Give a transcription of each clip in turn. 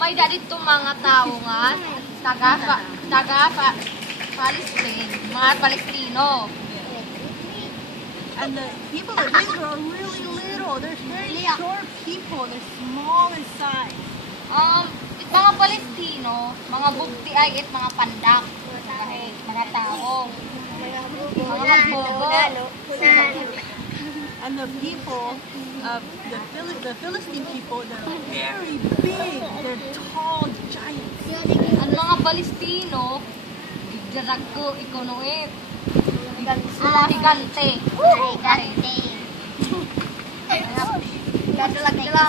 May dito mga tao nga, Palestine, mga Palestino. And the people of Israel are really little. They're very short people. They're small in size. Mga Palestino, mga bugti ay at mga pandak, kahit mga tao, mga bobo. And the people of the Philistine people, they're very big. They're tall giants. Ang mga Palestino, gigarago, ikonoit, sila higante.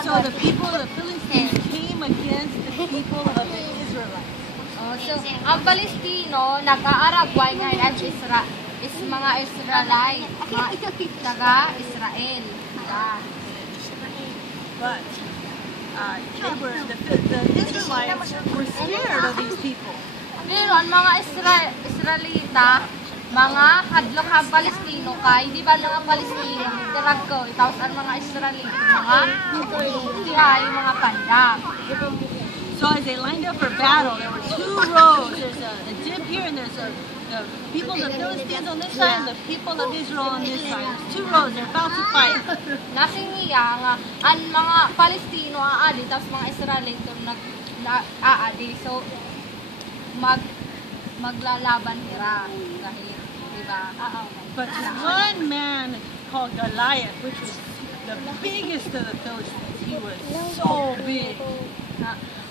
So the people of the Philistines came against the people of the Israelites. So, ang Palestino, nag-aaragway ngayon is mga Israelite, mga taga-Israel. But the Israelites were scared of these people. Pero ang mga Israelita, mga hadlok ang Palestino kay, di ba mga Palestino, nagdarag ko, tapos ang mga Israelita, mga tihay, mga pandak. So as they lined up for battle, there were two rows. There's a dip here, and there's the people of the Philistines on this side, and the people of Israel on this side. There's two rows. They're about to fight. Nasing niya nga, ang mga Palestino aadi, tapos mga Israelita nag-aadi. So, maglalaban nila. Dahil, diba? But one man called Goliath, which was the biggest of the Philistines, he was so big.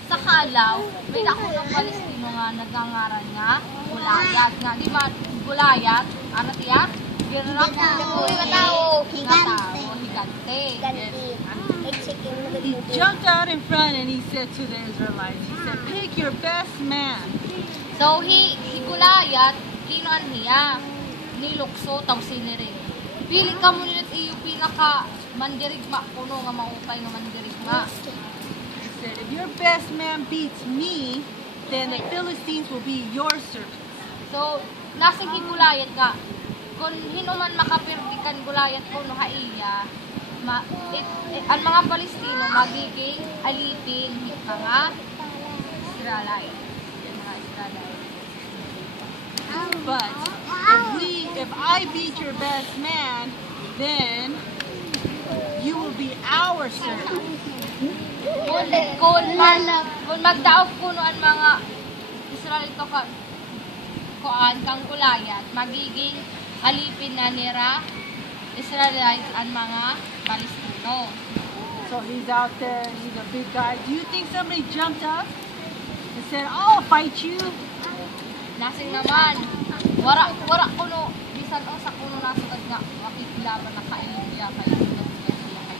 Sa Kalaw, may ako ng Palestino nga nagangaran nga, Gulayat nga. Di ba, Gulayat, ano tiya? Higante. He jumped out in front and he said to the Israelites, he said, pick your best man. So, Gulayat, kinuan niya, nilukso, taw sinirin. Pili ka mo nila iyo pinaka mandirigma, kuno nga maupay nga mandirigma. If your best man beats me, then the Philistines will be your servants. So, nasing higulayat ka, kung hinuman makapirdikan gulayat ko no haiya, ang mga Palestino magiging alipin mga Israelite. Mga Israelite. But if I beat your best man, then you will be our servant. Kung magdaog kuno ang mga Israelito kuan kang Gulayat, magiging alipin na nira Israelite ang mga Palestino. So he's out there, he's a big guy. Do you think somebody jumped up and said, I'll fight you? Nasing naman, wara kuno, bisan o sa kuno nasugad nga, makikilaban na kailya, kay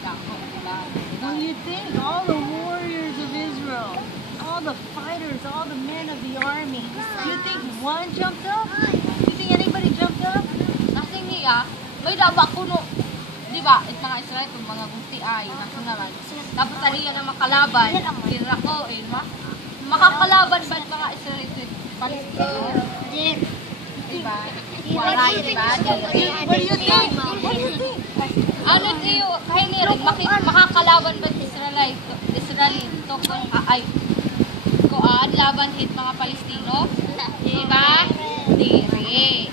Dako. Well, you think all the warriors of Israel, all the fighters, all the men of the army, do you think one jumped up? Do you think anybody jumped up? Nasing niya, may daba kuno, di ba, at mga Israel, kung mga gusti ay, nasing naman, tapos taliya na makalaban, kira ko, makakalaban ba mga Israel, Palestino? Diba? Wala, diba? What do you think? What do you think? Ano niyo, kahit niyo, makakalaban ba Israelito kung kuan laban hit mga Palestino? Diba? Diri.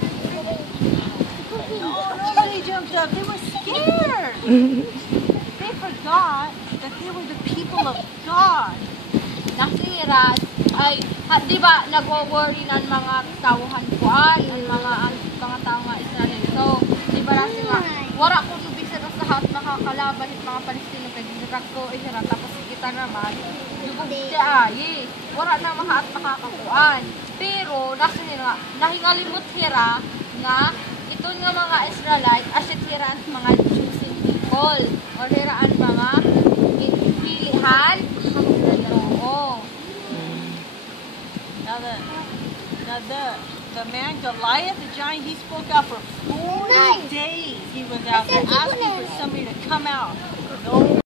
Nobody jumped up. They were scared. They forgot that they were the people of God. Nasiras ay, di ba, nagwo-worry ng mga tauhan kuan, ang mga tao nga Israelito. Di ba nasi nga, wara ko nubisan sa lahat makakalaban hit mga Palestino kay dinirag ko Israel, tapos kita naman, dugog siya ay, wara na makakakuan. Pero, nasa nga, nahingalimot hira nga, ito nga mga Israelite, asit hira ang mga choosing people, o hira ang mga pilihan, oo. Now the man Goliath, the giant, he spoke out for 40 days. He was out there asking for somebody to come out. No